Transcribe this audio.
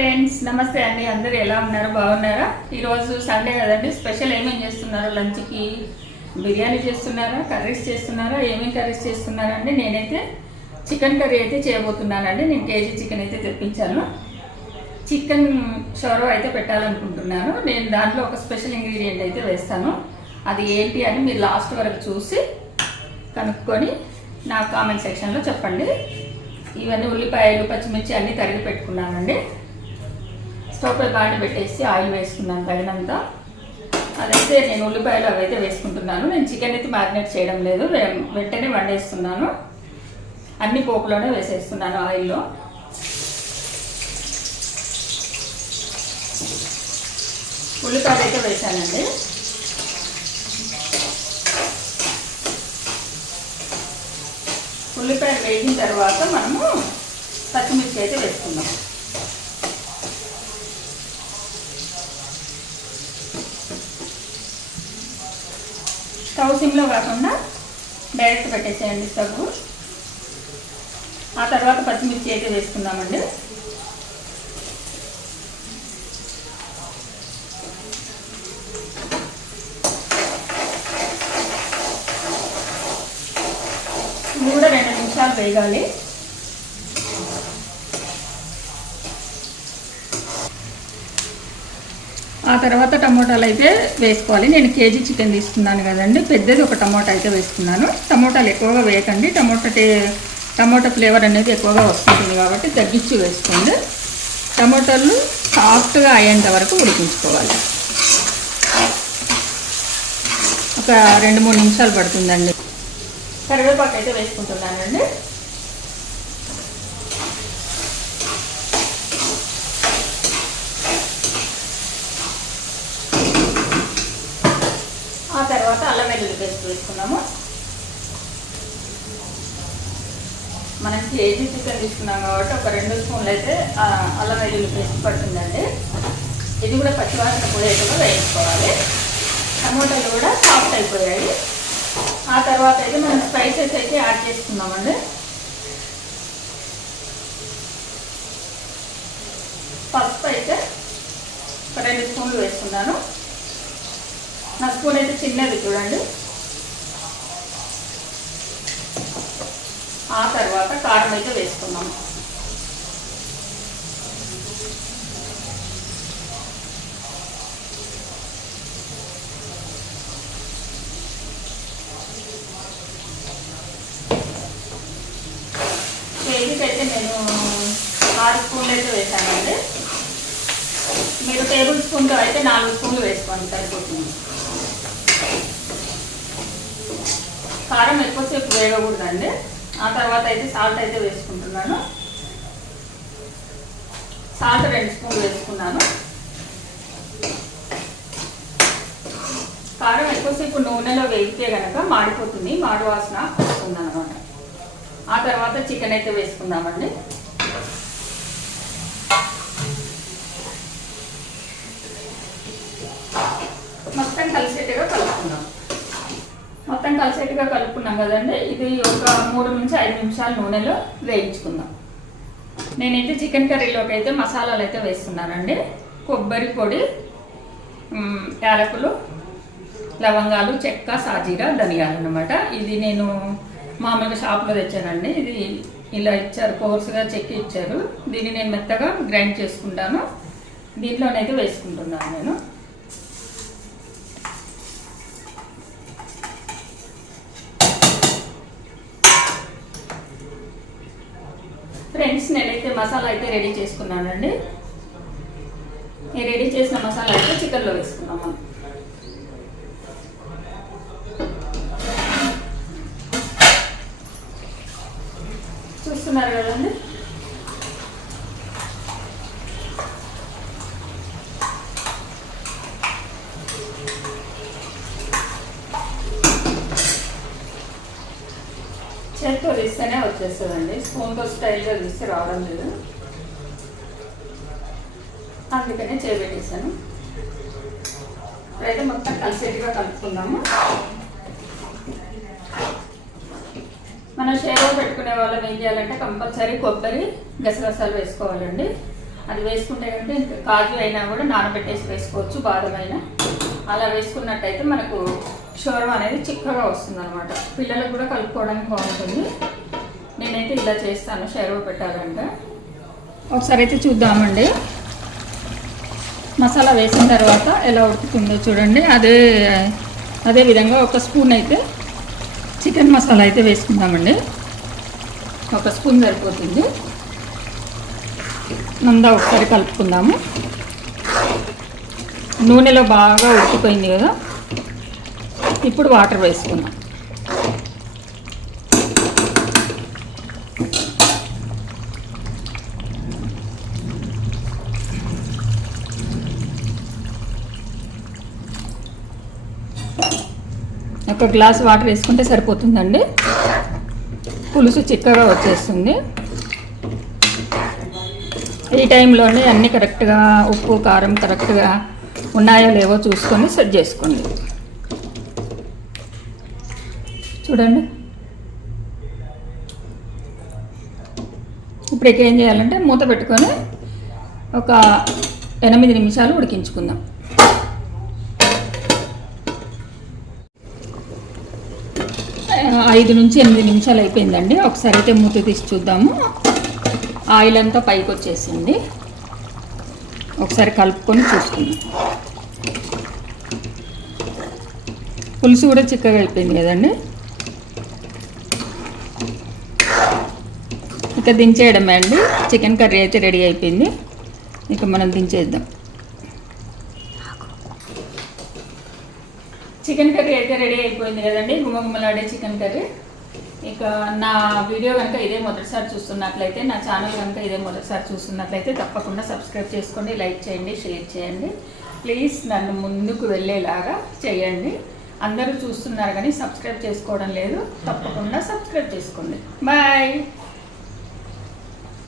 Friends నమస్తే అండి. అందరు ఎలా ఉన్నారు? బాగున్నారా? ఈరోజు సండే కదండి. స్పెషల్ ఏమేమి చేస్తున్నారు? లంచ్కి బిర్యానీ చేస్తున్నారా? కర్రీస్ చేస్తున్నారా? ఏమేమి కర్రీస్ చేస్తున్నారండి నేనైతే చికెన్ కర్రీ అయితే చేయబోతున్నానండి. నేను కేజీ చికెన్ అయితే తెప్పించాను. చికెన్ షోరో అయితే పెట్టాలనుకుంటున్నాను. నేను దాంట్లో ఒక స్పెషల్ ఇంగ్రీడియంట్ అయితే వేస్తాను. అది ఏంటి అని మీరు లాస్ట్ వరకు చూసి కనుక్కొని నా కామెంట్ సెక్షన్లో చెప్పండి. ఇవన్నీ ఉల్లిపాయలు పచ్చిమిర్చి అన్నీ తరిగి పెట్టుకున్నానండి. స్టవ్ పై బాండి పెట్టేసి ఆయిల్ వేసుకున్నాను తగినంత అదైతే నేను ఉల్లిపాయలు అవి అయితే వేసుకుంటున్నాను. నేను చికెన్ అయితే మ్యారినేట్ చేయడం లేదు. వెంటనే వండేస్తున్నాను. అన్ని పోపులోనే వేసేస్తున్నాను ఆయిల్లో. ఉల్లిపాయలు అయితే వేసానండి. ఉల్లిపాయలు వేసిన తర్వాత మనము పచ్చిమిర్చి అయితే వేసుకుందాం. స్టవ్ సిమ్లో కాకుండా డైరెక్ట్ పెట్టేసేయండి స్టవ్ ఆ తర్వాత పచ్చిమిర్చి అయితే వేసుకుందామండి. ఇది కూడా రెండు నిమిషాలు వేగాలి. ఆ తర్వాత టమోటాలు అయితే వేసుకోవాలి. నేను కేజీ చికెన్ తీసుకున్నాను కదండి. పెద్దది ఒక టమోటా అయితే వేసుకున్నాను. టమోటాలు ఎక్కువగా వేయకండి. టమోటా టే టమోటా ఫ్లేవర్ అనేది ఎక్కువగా వస్తుంటుంది కాబట్టి తగ్గించి వేసుకోండి. టమోటాలు సాఫ్ట్గా అయ్యేంత వరకు ఉడికించుకోవాలి. ఒక రెండు మూడు నిమిషాలు పడుతుందండి. కరివేపాకు అయితే వేసుకుంటున్నానండి ఆ తర్వాత అల్లం వెల్లుల్లి పేస్ట్ వేసుకున్నాము. మనం కేజీ చికెన్ తీసుకున్నాం కాబట్టి ఒక రెండు స్పూన్లు అయితే ఆ, అల్లం వెల్లుల్లి పేస్ట్ పడుతుందండి. ఇది కూడా పచ్చివాసన పోయేట్టుగా వేసుకోవాలి. టమోటాలు కూడా సాఫ్ట్ అయిపోయాయి. ఆ తర్వాత అయితే మనం స్పైసెస్ అయితే యాడ్ చేసుకున్నామండి పసుపు అయితే ఒక రెండు స్పూన్లు వేసుకున్నాను. నా స్పూన్ అయితే చిన్నది చూడండి. ఆ తర్వాత కారం అయితే వేసుకున్నాం కేజీకి అయితే నేను ఆరు స్పూన్లు అయితే వేసానండి. మీరు టేబుల్ స్పూన్తో అయితే నాలుగు స్పూన్లు వేసుకోండి సరిపోతుంది. కారం ఎక్కువసేపు వేగకూడదండి. ఆ తర్వాత అయితే సాల్ట్ అయితే వేసుకుంటున్నాను. సాల్ట్ రెండు స్పూన్లు వేసుకున్నాను. కారం ఎక్కువసేపు నూనెలో వేగితే కనుక మాడిపోతుంది మాడి వాసన వస్తుంది అనమాట ఆ తర్వాత చికెన్ అయితే వేసుకుందామండి. మొత్తం కలిసేట్టుగా కలుపుకుందాం. కలిసేట్టుగా కలుపుకున్నాం కదండి. ఇది ఒక మూడు నుంచి ఐదు నిమిషాలు నూనెలో వేయించుకుందాం. నేనైతే చికెన్ కర్రీలోకి అయితే మసాలాలు అయితే వేస్తున్నానండి. కొబ్బరి పొడి యాలకులు లవంగాలు చెక్క సాజీరా ధనియాలు అనమాట ఇది నేను మామూలుగా షాప్లో తెచ్చానండి. ఇది ఇలా ఇచ్చారు కోర్సుగా చెక్కి ఇచ్చారు. దీన్ని నేను మెత్తగా గ్రైండ్ చేసుకుంటాను. దీంట్లోనైతే వేసుకుంటున్నాను నేను ఫ్రెండ్స్ నేనైతే మసాలా అయితే రెడీ చేసుకున్నానండి. ఈ రెడీ చేసిన మసాలా అయితే చికెన్లో వేసుకున్నాం మనం చూస్తున్నారు కదండి స్పూన్తో తీస్తేనే వచ్చేస్తుందండి. స్పూన్తో స్టైల్గా తీస్తే రావడం లేదు. అందుకనే చేయబెట్టేసాను ఇప్పుడైతే మొత్తం కలిసేట్టుగా కలుపుకుందాము. మనం షేర్లో పెట్టుకునే వాళ్ళం ఏం చేయాలంటే కంపల్సరీ కొబ్బరి గసగసాలు వేసుకోవాలండి. అది వేసుకుంటే కంటే ఇంకా కాజు అయినా కూడా నానబెట్టేసి వేసుకోవచ్చు బాదం అయినా. అలా వేసుకున్నట్టయితే మనకు షోర్మ అనేది చిక్కగా వస్తుంది అనమాట పిల్లలకు కూడా కలుపుకోవడానికి బాగుంటుంది. నేనైతే ఇలా చేస్తాను. షెరవ పెట్టాలంటే. ఒకసారి అయితే చూద్దామండి. మసాలా వేసిన తర్వాత ఎలా ఉడుకుతుందో చూడండి. అదే అదే విధంగా ఒక స్పూన్ అయితే చికెన్ మసాలా అయితే వేసుకుందామండి. ఒక స్పూన్ సరిపోతుంది. నందా ఒకసారి కలుపుకుందాము. నూనెలో బాగా ఉడికిపోయింది కదా. ఇప్పుడు వాటర్ వేసుకుందాం. ఒక గ్లాస్ వాటర్ వేసుకుంటే సరిపోతుందండి. పులుసు చిక్కగా వచ్చేస్తుంది. ఈ టైంలోనే అన్నీ కరెక్ట్గా ఉప్పు కారం కరెక్ట్గా ఉన్నాయో లేవో చూసుకొని సెట్ చేసుకోండి. చూడండి. ఇప్పుడు ఏం చేయాలంటే మూత పెట్టుకొని ఒక ఎనిమిది నిమిషాలు ఉడికించుకుందాం. ఐదు నుంచి ఎనిమిది నిమిషాలు అయిపోయిందండి. ఒకసారి అయితే మూత తీసి చూద్దాము. ఆయిల్ అంతా పైకి వచ్చేసింది. ఒకసారి కలుపుకొని చూసుకుందాం. పులుసు కూడా చిక్కగా అయిపోయింది కదండి? ఇక దించేయడమే అండి. చికెన్ కర్రీ అయితే రెడీ అయిపోయింది. ఇక మనం దించేద్దాం. చికెన్ కర్రీ అయితే రెడీ అయిపోయింది కదండి. గుమ్మగుమ్మలాడే చికెన్ కర్రీ. ఇక నా వీడియో కనుక ఇదే మొదటిసారి చూస్తున్నట్లయితే నా ఛానల్ కనుక ఇదే మొదటిసారి చూస్తున్నట్లయితే తప్పకుండా సబ్స్క్రైబ్ చేసుకోండి లైక్ చేయండి షేర్ చేయండి. ప్లీజ్ నన్ను ముందుకు వెళ్ళేలాగా చేయండి. అందరూ చూస్తున్నారు కానీ సబ్స్క్రైబ్ చేసుకోవడం లేదు. తప్పకుండా సబ్స్క్రైబ్ చేసుకోండి. బాయ్.